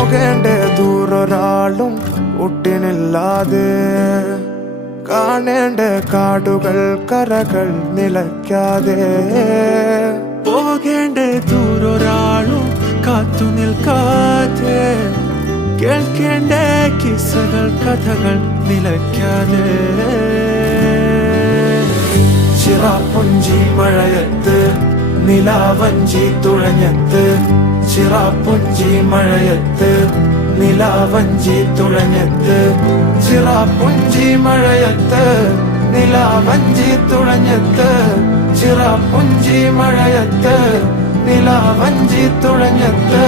പോകേണ്ട ദൂരൊരാളും ഒട്ടിനില്ലാതെ കാണേണ്ട കാടുകൾ കരകൾ നിലയ്ക്കാതെ പോകേണ്ട ദൂരൊരാളും കാത്തു നിൽക്കാതെ കേൾക്കേണ്ട കിസ്സകൾ കഥകൾ നിലയ്ക്കാതെ ചിറാപ്പുഞ്ചി മഴയത്ത് നിലാവഞ്ചി തുഴഞ്ഞത്ത് ചിറാപ്പുഞ്ചി മഴയത്ത് നിലാവഞ്ചി തുഴഞ്ഞത്ത് ചിറാപ്പുഞ്ചി മഴയത്ത് നിലാവഞ്ചി തുഴഞ്ഞത്ത് ചിറാപ്പുഞ്ചി മഴയത്ത് നിലാവഞ്ചി തുഴഞ്ഞത്ത്